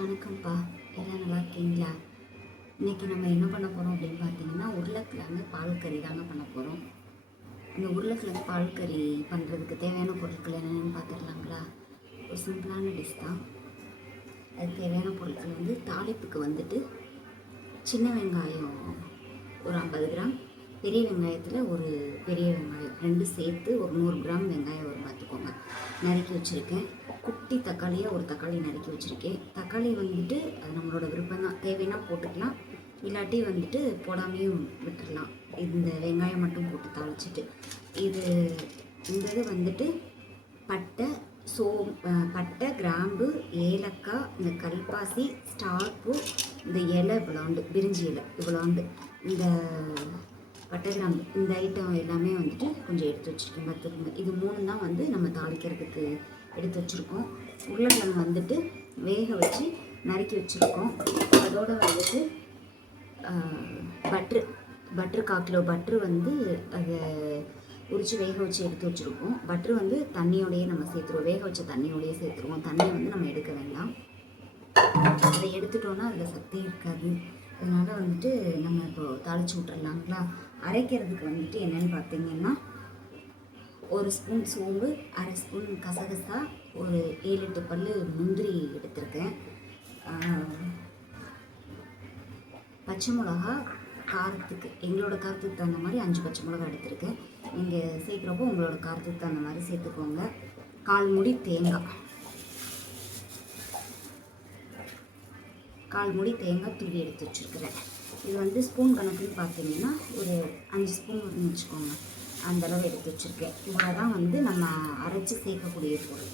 வணக்கம்ப்பா. எல்லாம் நல்லா இருக்கீங்களா? இன்றைக்கி நம்ம என்ன பண்ண போகிறோம் அப்படின்னு பார்த்தீங்கன்னா, உருளைக்கிழங்கு பால் கறி தாங்க பண்ண போகிறோம். இந்த உருளைக்கிழங்கு பால் கறி பண்ணுறதுக்கு தேவையான பொருட்கள் என்னென்னு பார்த்துடலாங்களா? ஒரு சிம்பிளான டிஷ் தான். அதுக்கு தேவையான பொருட்கள் தாளிப்புக்கு சின்ன வெங்காயம் ஒரு 50 கிராம், பெரிய வெங்காயத்தில் ஒரு பெரிய வெங்காயம் 2 சேர்த்து ஒரு 100 கிராம் வெங்காயம் வரும் பார்த்துக்கோங்க. நறுக்கி வச்சுருக்கேன். குட்டி தக்காளியாக ஒரு தக்காளி நறுக்கி வச்சுருக்கேன். தக்காளி அது நம்மளோட விருப்பம் தான். தேவைன்னா போட்டுக்கலாம், இல்லாட்டி போடாமையும் விட்டுடலாம். இந்த வெங்காயம் மட்டும் போட்டு தாளிச்சிட்டு இது பட்டை, பட்டை, கிராம்பு, ஏலக்காய், இந்த கல்பாசி, ஸ்டார் பூ, இந்த இலை இவ்வளோண்டு, பிரிஞ்சி இலை இவ்வளோண்டு, இந்த பட்டை, கிராம்பு, இந்த ஐட்டம் எல்லாமே கொஞ்சம் எடுத்து வச்சுருக்கேன் பார்த்துக்கோங்க. இது 3 தான் நம்ம தாளிக்கிறதுக்கு எடுத்து வச்சுருக்கோம். உருளைக்கிழங்கு வேக வச்சு நறுக்கி வச்சுருக்கோம். அதோடு பட்ரு 1/4 கிலோ பட்ரு அதை உரித்து வேக வச்சு எடுத்து வச்சுருக்கோம். பட்ரு தண்ணியோடையே நம்ம சேர்த்துருவோம். வேக வச்ச தண்ணியோடையே சேர்த்துருவோம். தண்ணியை நம்ம எடுக்க வேண்டாம். அதை எடுத்துட்டோன்னா அதில் சத்தே இருக்காது. அதனால் நம்ம இப்போது தாளித்து விட்டுறலாங்களா? அரைக்கிறதுக்கு என்னென்னு பார்த்தீங்கன்னா, 1 ஸ்பூன் சோம்பு, 1/2 ஸ்பூன் கசகசா, ஒரு 7-8 பல் முந்திரி எடுத்திருக்கேன். பச்சை மிளகா காரத்துக்கு, எங்களோட காரத்துக்கு தகுந்த மாதிரி 5 பச்சை மிளகா எடுத்திருக்கேன். நீங்கள் சேர்க்குறப்போ உங்களோட காரத்துக்கு தகுந்த மாதிரி சேர்த்துக்கோங்க. 1/4 மூடி தேங்காய், 1/4 மூடி தேங்காய் துருவி எடுத்து வச்சுருக்கிறேன். இது ஸ்பூன் கணக்குன்னு பார்த்தீங்கன்னா ஒரு 5 ஸ்பூன் வச்சுக்கோங்க. அந்தளவு எடுத்து வச்சுருக்கேன். இவ்வளோ தான் நம்ம அரைச்சி சேர்க்கக்கூடிய பொருள்.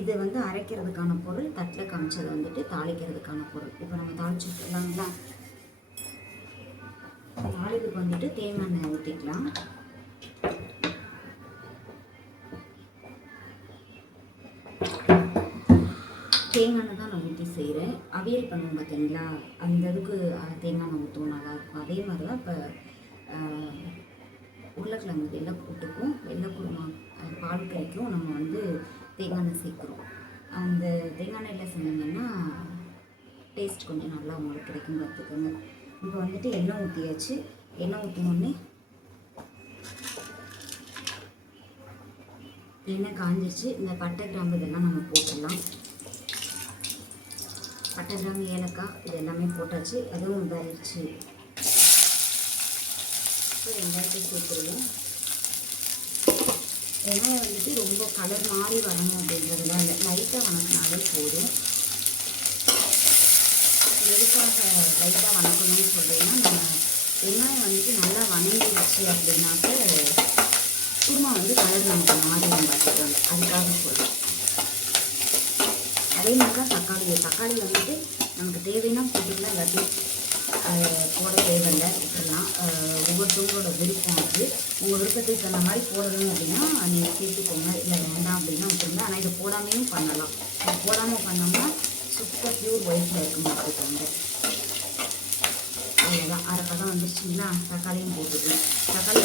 இது அரைக்கிறதுக்கான பொருள். தட்டில் காமிச்சது தாளிக்கிறதுக்கான பொருள். இப்போ நம்ம தாளிச்சு விட்டுலாங்களா? தாளிப்புக்கு தேங்காய் எண்ணெய் ஊற்றிக்கலாம். தேங்காய் எண்ணெய் தான் நான் ஊற்றி செய்கிறேன். அவியல் பண்ணுவோம் பார்த்தீங்களா, அந்த இதுக்கு தேங்காய் எண்ணெய் ஊற்றுவோம், நல்லாயிருக்கும். அதே மாதிரி தான் இப்போ உருளைக்கிழங்கு வெள்ளைக்கூட்டுக்கும் வெள்ளைக்குருமா பால் கறிக்கும் நம்ம தேங்காய் எண்ணெய் சேர்க்குறோம். அந்த தேங்காய் எண்ணெயில் செஞ்சிங்கன்னா டேஸ்ட் கொஞ்சம் நல்லா உங்களுக்கு கிடைக்கும் பார்த்துக்கோங்க. இப்போ எண்ணெய் ஊற்றியாச்சு. எண்ணெய் ஊற்றினோடனே எண்ணெய் காஞ்சிச்சு. இந்த பட்டை, கிராம்பு இதெல்லாம் நம்ம போட்டுடலாம். பட்டை, கிராம்பு, ஏலக்காய் இது எல்லாமே போட்டாச்சு. அதுவும் இதாகிடுச்சு. வெங்காயத்தை சேர்த்துருவோம். வெங்காயம் ரொம்ப கலர் மாறி வரணும் அப்படின்றதுலாம் இல்லை, லைட்டாக வணக்கினாலே போதும். எதுக்காக லைட்டாக வணக்கணும்னு சொல்கிறீங்கன்னா, நம்ம வெங்காயம் நல்லா வணங்கிடுச்சு அப்படின்னாக்க குருமா கலர் நமக்கு மாறிடும் பார்த்துக்கோங்க. அதுக்காக சொல்கிறேன். அதே மாதிரி தான் தக்காளி நமக்கு தேவைன்னா போட்டுக்கலாம், எல்லாத்தையும் போட தேவையில்லை, விட்டுடலாம். ஒவ்வொருத்தவங்களோட விருப்பம் அது. உங்கள் விருப்பத்துக்கு தகுந்த மாதிரி போடணும் அப்படின்னா நீங்கள் சேர்த்துக்கோங்க, இல்லை வேண்டாம் அப்படின்னா விட்டுருங்க. ஆனால் இதை போடாமையும் பண்ணலாம். இது போடாமல் பண்ணோம்னா சூப்பர் பியூர் ஒயிட்டில் இருக்கும் பார்த்துக்கோங்க. அவ்வளோதான். அரைப்பதான் வந்துருச்சுங்களா? தக்காளியும் போட்டுக்கலாம். தக்காளி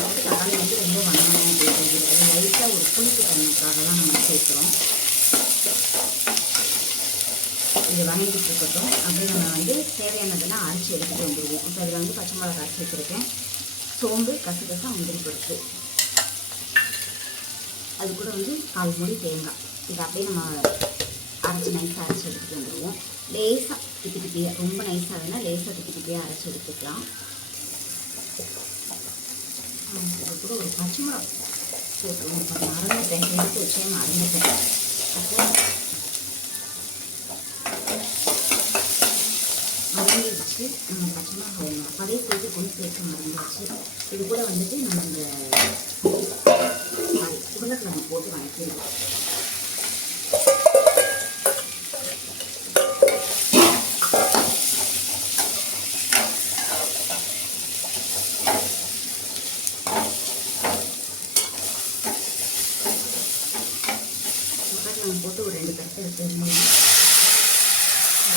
ரொம்ப வணங்கணும் அப்படின்றது லைட்டாக ஒரு புளிப்பு தன்மைக்காக தான் நம்ம சேர்க்குறோம். இது வணங்கிட்டு இருக்கட்டும். அப்படியே நம்ம தேவையானதெல்லாம் அரைச்சி எடுத்துகிட்டு வந்துடுவோம். இப்போ இதில் பச்சை மிளகா அரைச்சி வச்சுருக்கேன். சோம்பு, கசகசா, முந்திரி பருப்பு, அது கூட 1/4 மூடி தேங்காய். இது அப்படியே நம்ம அரைச்சி நைஸாக அரைச்சி எடுத்துகிட்டு வந்துடுவோம். லேசாக திப்பி திப்பியாக, ரொம்ப நைஸாக வேணால் லேசாக திப்பி திப்பியாக அரைச்சி எடுத்துக்கலாம். அது கூட ஒரு பச்சை மிளகா போட்டுருவோம். மறந்துட்டேன், எடுத்து வச்சேன், மறந்துட்டேன். அப்போ மறந்துடுச்சு. நம்ம பச்சை மிளகா வேணும், அப்போதே சேர்த்து கொஞ்சம் சேர்க்க மறந்துடுச்சு. இது கூட நம்ம இந்த உருளைக்கிழங்கு போட்டு வணக்கிடுவோம். உருளைக்கிழங்கு போட்டு ஒரு 2 தட்டு எடுத்து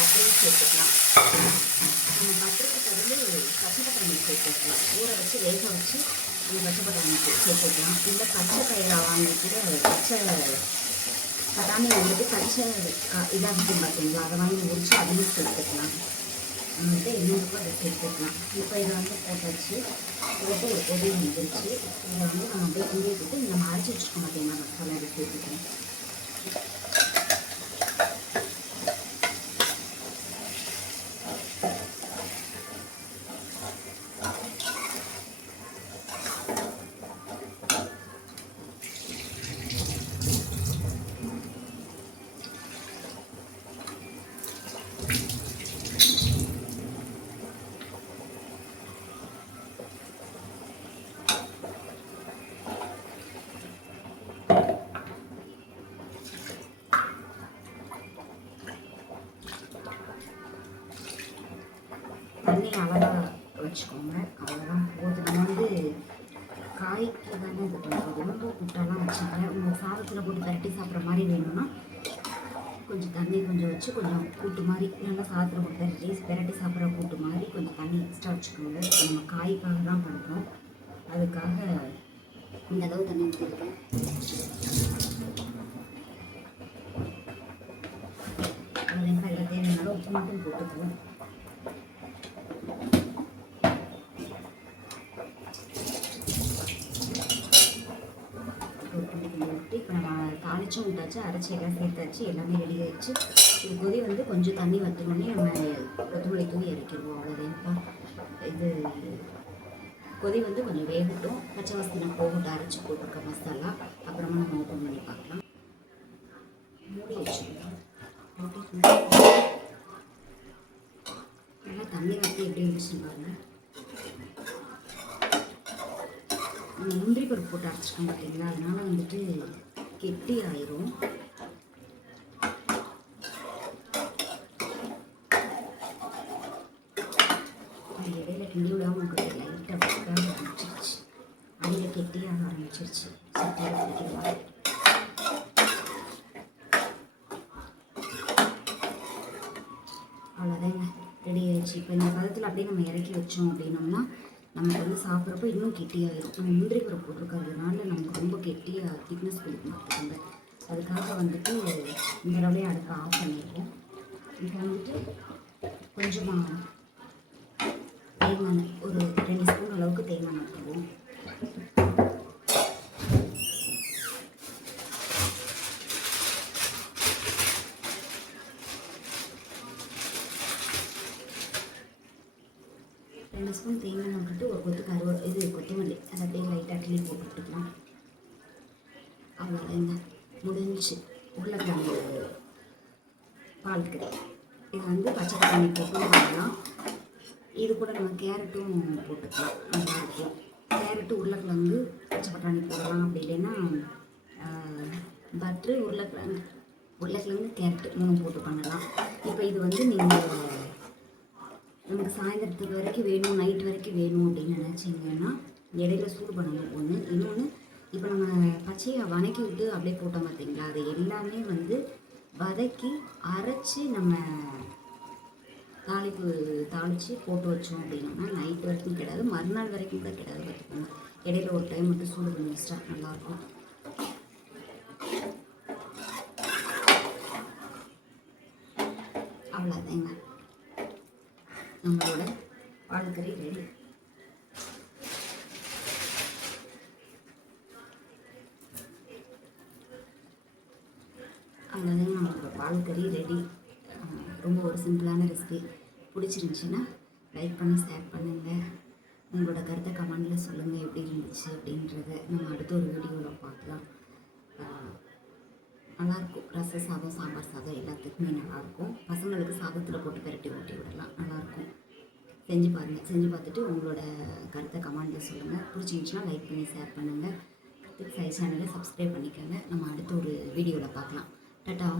அப்படியே சேர்த்துக்கலாம். நம்ம பட்டருக்கு பச்சை பட்டாணி சேர்த்துக்கலாம். ஊற வச்சு வேக வச்சு அந்த பச்சை பட்டாணி சேர்த்துக்கலாம். இல்லை பச்சை பயிராக வாங்கி கூட பச்சை பட்டாணி வந்துட்டு பச்சை இதாக இருக்கும் பார்த்தீங்களா, அதை வாங்கி முடிச்சு அதையும் சேர்த்துக்கலாம். வந்துட்டு இன்னொருக்கு அதை சேர்த்துக்கலாம். இப்போ இதை வந்து போட்டாச்சு, போட்டு ஒரு கொதி வந்துருச்சு. இதை வந்து நம்ம அப்படியே கிண்டி விட்டு நம்ம அரைச்சி வச்சுக்க மாட்டேங்க மசாலா அதை சேர்த்துக்கணும். தண்ணி அளவாக வச்சுக்கோங்க, அவ்வளோதான் போதும். நம்ம வந்து காய்க்கு தானே இது பண்ணுறது, ரொம்ப கூட்டெல்லாம் வச்சுக்கல. உங்கள் சாதத்தில் போட்டு பரட்டி சாப்பிட்ற மாதிரி வேணும்னா கொஞ்சம் தண்ணி கொஞ்சம் வச்சு கொஞ்சம் கூட்டு மாதிரி நல்லா சாதத்தில் போட்டு பெரட்டி சாப்பிட்ற கூட்டு மாதிரி கொஞ்சம் தண்ணி எக்ஸ்ட்ரா வச்சுக்கோங்க. இப்போ நம்ம காய்க்காக தான் பண்ணுறோம், அதுக்காக இந்த அளவு தண்ணி ஊற்றிருக்கோம். வெங்காயம் தேவையான உப்பு மட்டும் போட்டுக்குவோம். இப்போ நம்ம தாளிச்சும் விட்டாச்சு, அரைச்சி எல்லாம் சேர்த்தாச்சு, எல்லாமே ரெடி ஆகிடுச்சு. இது கொதி வந்து கொஞ்சம் தண்ணி வற்றணுன்னே நம்ம கொத்தமல்லி தூவி இறக்கிடுவோம், அவ்வளோதான். இது கொதி வந்து கொஞ்சம் வேகட்டும், பச்சை வாசனை போகட்டும், அரைச்சி போட்டிருக்க மசாலா. அப்புறமா நம்ம ஓப்பன் பண்ணி பார்க்கலாம். மூடி வச்சுக்கலாம். நல்லா தண்ணி வற்றி எப்படி இருந்துச்சுன்னு பாருங்கள். முந்திரி பருப்பு போட்டு அரைச்சிக்க மாட்டீங்களா, அதனால் வந்துட்டு கெட்டி ஆயிரும். இடையில கிண்டி விடாமல் உங்களுக்கு லைட்டாக ஆரம்பிச்சிருச்சு, அடியில் கெட்டியாக ஆரம்பிச்சிருச்சு. சட்டையில் பிடிக்கலாம். அவ்வளோதாங்க, ரெடி ஆயிடுச்சு. இப்போ இந்த பதத்தில் அப்படியே நம்ம இறக்கி வச்சோம் அப்படின்னோம்னா நமக்கு வந்து சாப்பிட்றப்போ இன்னும் கெட்டியாகிடும். நம்ம முந்திரி பருப்பு போட்டிருக்கிறதுனால நமக்கு ரொம்ப கெட்டியாக திக்னஸ் கொடுக்கணும். அதுக்காக வந்துட்டு இந்த அளவுலேயே அடுப்பை ஆஃப் பண்ணியிருக்கோம். இப்போ வந்துட்டு கொஞ்சமாக தேங்காய் ஒரு 2 ஸ்பூன் அளவுக்கு தேங்காய் ஊற்றுவோம். ரெண்டு ஸ்பூன் தேங்காய் விட்டுட்டு ஒரு கொத்து கொத்தமல்லி அதை அப்படியே லைட்டாக கிளி போட்டுக்கலாம். அவ்வளோதாங்க, முடிஞ்சு. உருளைக்கிழங்கு பால் கறி இது வந்து பச்சை தண்ணி போட்டு பண்ணலாம். இது கூட நம்ம கேரட்டும் போட்டுக்கலாம், நல்லாயிருக்கும். கேரட்டு உருளைக்கிழங்கு பச்சை பட்டாணி போடலாம், அப்படி இல்லைன்னா பட்ரு உருளைக்கிழங்கு கேரட்டு 3 போட்டு பண்ணலாம். இப்போ இது வந்து நீங்கள் நமக்கு சாயந்தரத்துக்கு வரைக்கும் வேணும், நைட் வரைக்கும் வேணும் அப்படின்னு நினச்சிங்கன்னா இடையில சூடு பண்ணணும் ஒன்று. இன்னொன்று, இப்போ நம்ம பச்சையை வதக்கி விட்டு அப்படியே போட்டோம் பார்த்தீங்களா, அது எல்லாமே வந்து வதக்கி அரைச்சி நம்ம தாளித்து போட்டு வச்சோம் அப்படின்னா நைட் வரைக்கும் கிடையாது, மறுநாள் வரைக்கும் கூட கிடையாது. பார்த்துக்கோங்க, இடையில ஒரு டைம் மட்டும் சூடு பண்ணி வச்சிட்டா நல்லாயிருக்கும். அவ்வளோதாங்க, நம்மளோட பால் கறி ரெடி. அவ்வளோதாங்க, நம்மளோட பால் கறி ரெடி. ரொம்ப ஒரு சிம்பிளான ரெசிபி. பிடிச்சிருந்துச்சின்னா லைக் பண்ணி ஷேர் பண்ணுங்கள். உங்களோட கருத்தை கமெண்டில் சொல்லுங்கள் எப்படி இருந்துச்சு அப்படின்றத. நம்ம அடுத்த ஒரு வீடியோவில் பார்க்கலாம். நல்லாயிருக்கும். ரச சாதம், சாம்பார் சாதம் எல்லாத்துக்குமே நல்லாயிருக்கும். பசங்களுக்கு சாதத்தில் போட்டு பெரட்டி ஊட்டி விடலாம், நல்லாயிருக்கும். செஞ்சு பாருங்கள். செஞ்சு பார்த்துட்டு உங்களோட கருத்தை கமெண்டில் சொல்லுங்கள். பிடிச்சிருந்துச்சுன்னா லைக் பண்ணி ஷேர் பண்ணுங்கள். சேனலை சப்ஸ்கிரைப் பண்ணிக்கோங்க. நம்ம அடுத்த ஒரு வீடியோவில் பார்க்கலாம். டாடா.